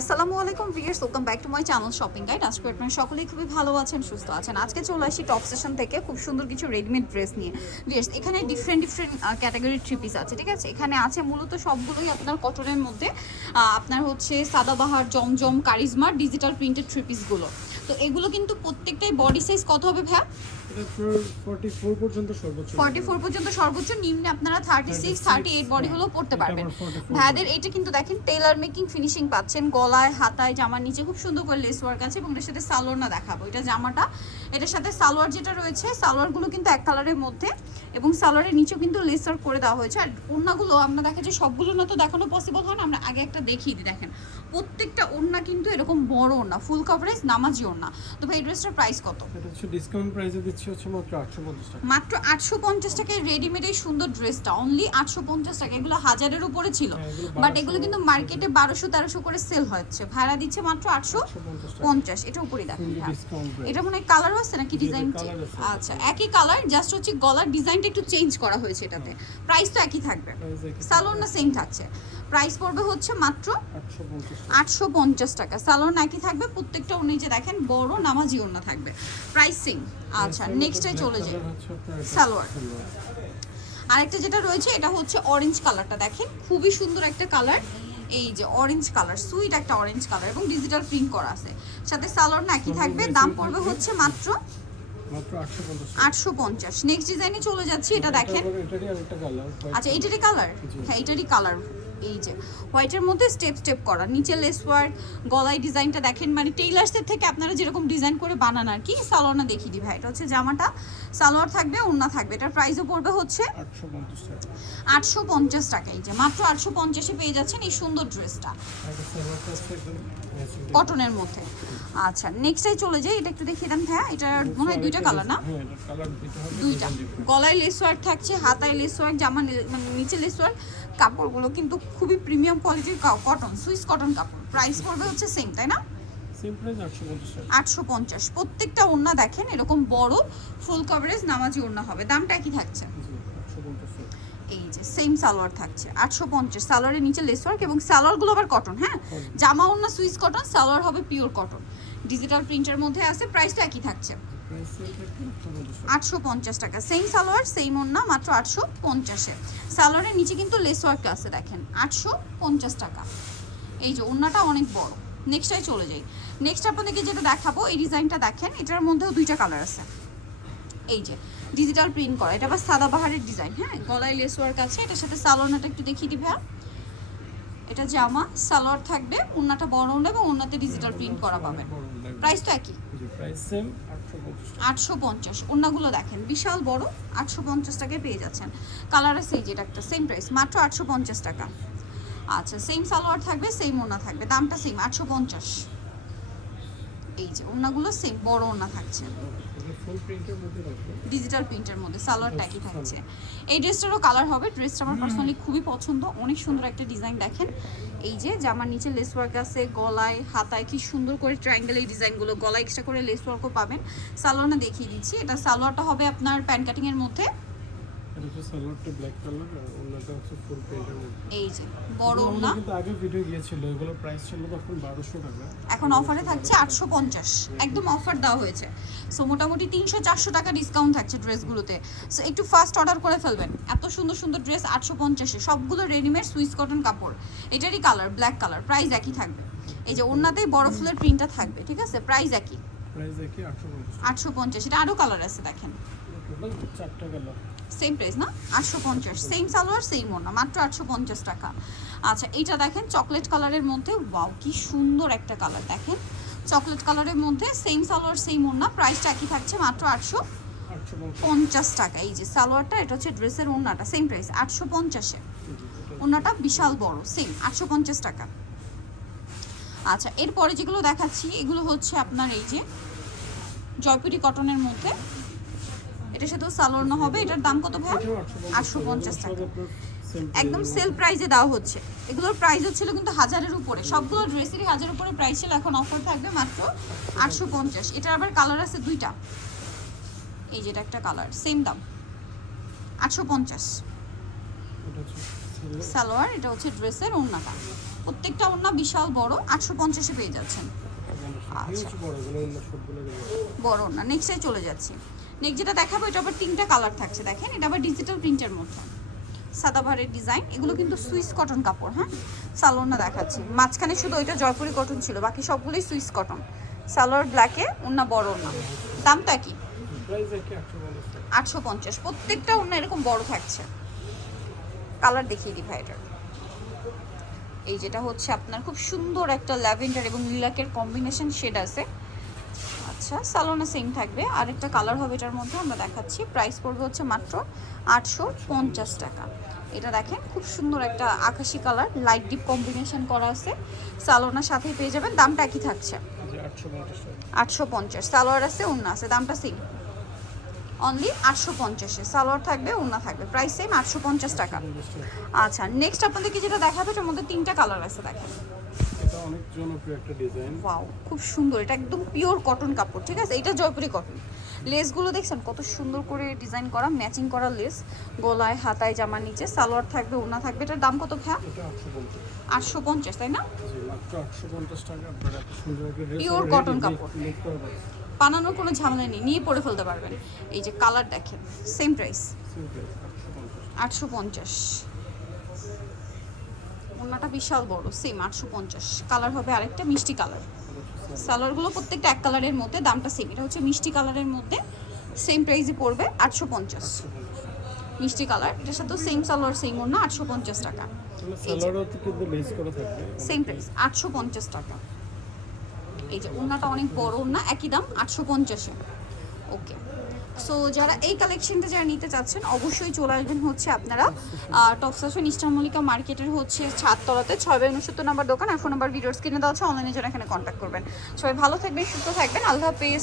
আসসালামু আলাইকুম viewers welcome back to my channel shopping guide আজকে আপনারা সকলেই খুবই ভালো আছেন, সুস্থ আছেন। আজকে চলে আসি টপ সেশন থেকে খুব সুন্দর কিছু রেডিমেড ড্রেস নিয়ে। ভিয়ার্স এখানে ডিফারেন্ট ডিফারেন্ট ক্যাটাগরির থ্রি পিস আছে, ঠিক আছে? এখানে আছে মূলত সবগুলোই আপনার কটনের মধ্যে আপনার হচ্ছে Sadabahar, Zamzam, Karishma digital printed three পিসগুলো তো এগুলো কিন্তু প্রত্যেকটাই বডি সাইজ কত হবে ভ্যা এটা ফোর্টি ফোর পর্যন্ত সর্বোচ্চ। পর্যন্ত সর্বোচ্চ নিম্নে আপনারা thirty six thirty eight body হলেও পড়তে পারবেন। 44 ভাইদের এটা কিন্তু দেখেন টেলার মেকিং ফিনিশিং পাচ্ছেন গলায় হাতায় জামার নিচে খুব সুন্দর করে লেস ওয়ার্ক আছে এবং এটার সাথে সালোয়ার না দেখাবো। এটা জামাটা এটার সাথে সালোয়ার যেটা রয়েছে সালোয়ারগুলো কিন্তু এক কালারের মধ্যে এবং সালোয়ারের নিচেও কিন্তু লেস ওয়ার্ক করে দেওয়া হয়েছে। আর ওড়নাগুলো আমরা দেখা যায় সবগুলো না তো দেখানো পসিবল হয় না আমরা আগে একটা দেখিয়ে দিই দেখেন। প্রত্যেকটা ওড়না কিন্তু এরকম বড় ওড়না ফুল কভারেজ নামাজি ওড়না। তো ভাই এই ড্রেসটার প্রাইস কত? এটা হচ্ছে ডিসকাউন্ট প্রাইসে দিচ্ছি হচ্ছে মাত্র আটশো পঞ্চাশ টাকা। মাত্র আটশো পঞ্চাশ টাকায় রেডিমেড এই সুন্দর ড্রেসটা অনলি আটশো পঞ্চাশ টাকা। এগুলো হাজারের উপরে ছিল। হ্যাঁ, বাট এগুলো কিন্তু মার্কেটে বারোশো তেরোশো করে সেল হচ্ছে। ভাড়া দিচ্ছে মাত্র আটশো আটশো পঞ্চাশ টাকা। পঞ্চাশ এটা উপরে দেখেন হ্যাঁ। এটা মনে হয় কালারও আছে নাকি ডিজাইন আচ্ছা একই কালার জাস্ট হচ্ছে গলার ডিজাইনটা একটু চেঞ্জ করা হয়েছে এটাতে। প্রাইস তো একই থাকবে। সালোন না সেম থাকছে। প্রাইস পড়বে হচ্ছে মাত্র আটশো পঞ্চাশ টাকা। সালোন একই থাকবে প্রত্যেকটা নিচে দেখেন বড় নামাজি ওড়না থাকবে। প্রাইস সেম আচ্ছা নেক্সটে চলে যাই। সালোয়ার। সালোয়ার। আরেকটা যেটা রয়েছে এটা হচ্ছে অরেঞ্জ কালারটা দেখেন খুবই সুন্দর একটা কালার এই যে অরেঞ্জ কালার সুইট একটা অরেঞ্জ কালার এবং ডিজিটাল প্রিন্ট করা আছে। সাথে সালোয়ার না একই থাকবে দাম পড়বে হচ্ছে মাত্র আটশো পঞ্চাশ নেক্সট ডিজাইনে চলে যাচ্ছি এটা দেখেন। আচ্ছা এটারই কালার হ্যাঁ এটারই কালার এই যে হোয়াইটের মধ্যে স্টেপ স্টেপ করা। নিচে লেস ওয়ার্ক গলায় ডিজাইনটা দেখেন মানে টেইলার্সের থেকে আপনারা যেরকম ডিজাইন করে বানান আর কি সালোয়ারটা দেখিয়ে দিই ভাই। এটা হচ্ছে জামাটা সালোয়ার থাকবে ওড়না থাকবে। এটার প্রাইসও পড়বে হচ্ছে আটশো পঞ্চাশ টাকা। এই যে মাত্র আটশো পঞ্চাশে পেয়ে যাচ্ছেন এই সুন্দর ড্রেসটা natural। কটনের মধ্যে। আচ্ছা নেক্সটে চলে যাই এটা একটু দেখিয়ে দেন হ্যাঁ এটা মনে হয় দুইটা কালার না? হ্যাঁ দুইটা। গলায় লেস ওয়ার্ক থাকছে হাতায় লেস ওয়ার্ক জামা মানে নিচে লেস ওয়ার্ক কাপড়গুলো কিন্তু খুবই প্রিমিয়াম কোয়ালিটির কটন সুইস কটন কাপড়। প্রাইস পড়বে হচ্ছে সেম তাই না? আটশো পঞ্চাশ প্রত্যেকটা ওড়না দেখেন এরকম বড় ফুল কভারেজ নামাজি ওড়না হবে। দামটা কি থাকছে। এই যে সেম সালোয়ার থাকছে আটশো পঞ্চাশ। সালোয়ারের নিচে লেস ওয়ার্ক এবং সালোয়ারগুলো আবার কটন হ্যাঁ? জামা ওড়না সুইস কটন সালোয়ার হবে পিওর কটন ডিজিটাল প্রিন্টের মধ্যে আছে প্রাইসটা একই থাকছে। আটশো পঞ্চাশ টাকা। সেম সালোয়ার সেম ওড়না মাত্র আটশো পঞ্চাশে সালোয়ারের নিচে কিন্তু লেস ওয়ার্ক আছে, দেখেন। আটশো পঞ্চাশ টাকা। এই যে, ওড়নাটা অনেক বড়। নেক্সটটাই চলে যাই। নেক্সট আপনাদেরকে যেটা দেখাবো, এই ডিজাইনটা দেখেন, এটার মধ্যেও দুইটা কালার আছে। এই যে ডিজিটাল প্রিন্ট করা। এটা আবার সাদা বাহারের ডিজাইন হ্যাঁ? গলায় লেস ওয়ার্ক আছে, এটার সাথে সালোয়ারটা একটু দেখিয়ে দিবে এটা জামা, সালোয়ার থাকবে, ওড়নাটা বড় ওড়না, এবং ওড়নাতে ডিজিটাল প্রিন্ট করা পাবেন। প্রাইস তো একই প্রাইস সেম আটশো পঞ্চাশ। অন্যগুলো দেখেন, বিশাল বড়, আটশো পঞ্চাশ টাকায় পেয়ে যাচ্ছেন। কালার আছে এই যে একটা সেম প্রাইস মাত্র আটশো পঞ্চাশ টাকা। আচ্ছা সেম সালোয়ার থাকবে সেম ওনা থাকবে, দামটা সেম আটশো পঞ্চাশ। এই যে, ওড়নাগুলো সেম বড় ওড়না থাকছে। ডিজিটাল প্রিন্টের মধ্যে সালোয়ারটা একই থাকছে। এই ড্রেসটারও কালার হবে, ড্রেসটা আমার পার্সোনালি খুবই পছন্দ। অনেক সুন্দর একটা ডিজাইন দেখেন। এই যে জামার নিচে লেস ওয়ার্ক আছে, গলায়, হাতায় কি সুন্দর করে ট্রায়াঙ্গেল এই ডিজাইনগুলো গলায় এক্সট্রা করে লেস ওয়ার্কও পাবেন। সালোয়ারটা দেখিয়ে দিচ্ছি। এটা সালোয়ারটা হবে আপনার প্যান্ট কাটিংয়ের মধ্যে। হচ্ছে সালোয়ারটা ব্ল্যাক কালার আর ওনাটা হচ্ছে ফুল প্রিন্টের মধ্যে। এই যে বড় এগুলো কিন্তু আগে ভিডিও গিয়েছিল এগুলো প্রাইস ছিল তখন বারোশো টাকা। এখন অফারে থাকছে আটশো পঞ্চাশ। একদম অফার দেওয়া হয়েছে। সো মোটামুটি তিনশো চারশো টাকা ডিসকাউন্ট থাকছে ড্রেসগুলোতে সো একটু ফাস্ট অর্ডার করে ফেলবেন। এত সুন্দর সুন্দর ড্রেস আটশো পঞ্চাশে সবগুলো রেডিমেড সুইস কটন কাপড়। এটারই কালার ব্ল্যাক কালার প্রাইস একই থাকবে। এই যে ওনাতেই বড় ফুলের প্রিন্টটা থাকবে ঠিক আছে? প্রাইস একই। প্রাইস আটশো পঞ্চাশ। এটা আরও কালার আছে দেখেন। চারটা কালার সেম প্রাইস না? আটশো পঞ্চাশ। সেম সালোয়ার সেম ওনা মাত্র আটশো পঞ্চাশ টাকা। আচ্ছা এইটা দেখেন চকলেট কালারের মধ্যে। ওয়াও কি সুন্দর একটা কালার দেখেন। চকলেট কালারের মধ্যে সেম সালোয়ার সেম ওনা প্রাইসটা একই থাকছে মাত্র আটশো পঞ্চাশ টাকা। এই যে সালোয়ারটা, এটা হচ্ছে ড্রেসের ওনাটা সেম প্রাইস আটশো পঞ্চাশে। ওনাটা বিশাল বড় সেম আটশো পঞ্চাশ টাকা। আচ্ছা এরপরে যেগুলো দেখাচ্ছি, এগুলো হচ্ছে আপনার এই যে জয়পুরি কটনের মধ্যে। এটার সাথেও সালোয়ার হবে, এটার দাম কত ভাই? আটশো পঞ্চাশ টাকা। একদম সেল প্রাইজে দেওয়া হচ্ছে। এগুলোর প্রাইস হচ্ছিল কিন্তু হাজারের উপরে। সবগুলো ড্রেসেরই হাজার উপরে প্রাইস ছিল, এখন অফার থাকবে মাত্র আটশো পঞ্চাশ। এটার আবার কালার আছে দুইটা। এই যেটা একটা কালার সেম দাম। আটশো পঞ্চাশ। সালোয়ার, এটা হচ্ছে ড্রেসের ওড়নাটা। প্রত্যেকটা ওড়না বিশাল বড়, আটশো পঞ্চাশে পেয়ে যাচ্ছেন। হিউজ বড় এগুলো অন্য সবগুলো বড় না নেক্সটে চলে যাচ্ছি। নেক্সট যেটা দেখাবো, এটা আবার তিনটা কালার থাকছে, দেখেন। এটা আবার ডিজিটাল প্রিন্টের মধ্যে। সাদাবারের ডিজাইন এগুলো কিন্তু সুইস কটন কাপড় হ্যাঁ? সালোয়ারটা দেখাচ্ছি। মাঝখানে শুধু ওইটা জয়পুরি কটন ছিল, বাকি সবগুলোই সুইস কটন সালোয়ার ব্ল্যাকে ওনা বড় না দামটা কি আটশো পঞ্চাশ। প্রত্যেকটা ওনা এরকম বড় থাকছে। কালার দেখিয়ে দিই ভাই এই যেটা হচ্ছে আপনার খুব সুন্দর একটা ল্যাভেন্ডার এবং লিলাকের কম্বিনেশন শেড আছে। আচ্ছা সালোনা সেম থাকবে। আরেকটা কালার হবে এটার মধ্যে আমরা দেখাচ্ছি। প্রাইস পড়বে হচ্ছে মাত্র আটশো পঞ্চাশ টাকা। এটা দেখেন খুব সুন্দর একটা আকাশি কালার লাইট ডিপ কম্বিনেশন করা আছে। সালোনার সাথেই পেয়ে যাবেন দামটা একই থাকছে। আটশো পঞ্চাশ সালোয়ার আছে উন্না আছে দামটা সেম অনলি আটশো পঞ্চাশে সালোয়ার থাকবে উন্না থাকবে। প্রাইস সেম আটশো পঞ্চাশ টাকা। টাকা। আচ্ছা নেক্সট আপনাদেরকে যেটা দেখাবে এটার মধ্যে তিনটা কালার আছে দেখেন। এটা অনেক জনপ্রিয় একটা ডিজাইন ওয়াও খুব সুন্দর। এটা একদম পিওর কটন কাপড় ঠিক আছে? এটা জয়পুরি কটন লেসগুলো দেখছেন? কত সুন্দর করে ডিজাইন করা ম্যাচিং করা লেস গলায় হাতায় জামার নিচে সালোয়ার থাকবে ওনা থাকবে। এটার দাম কত ভ্যা আটশো পঞ্চাশ। তাই না? Pure cotton কাপড়। বানানোর কোনো ঝামেলা নেই নিয়ে পরে ফেলতে পারবেন। এই যে কালার দেখেন সেম প্রাইস আটশো পঞ্চাশ। ওনাটা বিশাল বড় সেম আটশো পঞ্চাশ। কালার হবে আরেকটা মিষ্টি কালার সালোয়ারগুলো প্রত্যেকটা এক কালারের মধ্যে দামটা সেম এটা হচ্ছে মিষ্টি কালারের মধ্যে সেম প্রাইসে পড়বে আটশো পঞ্চাশ। মিষ্টি কালার এটার সাথে সেম সালোয়ার সেম ওনা আটশো পঞ্চাশ টাকা। সেম প্রাইস আটশো পঞ্চাশ টাকা। এই যে ওনাটা অনেক বড় ওনা একই দাম আটশো পঞ্চাশে। ওকে সো যারা এই কালেকশনটা যারা নিতে চাচ্ছেন, অবশ্যই চলে আসবেন হচ্ছে আপনারা টপ ফ্যাশন ইস্টার মল্লিকা মার্কেটের হচ্ছে ছাদতলাতে ছয় বাই উনসত্তর নম্বর দোকান আর ফোন নাম্বার ভিডিওর স্ক্রিনে দেওয়া আছে অনলাইনে যারা এখানে কন্ট্যাক্ট করবেন। সবাই ভালো থাকবেন, সুস্থ থাকবেন, আল্লাহ হাফেজ।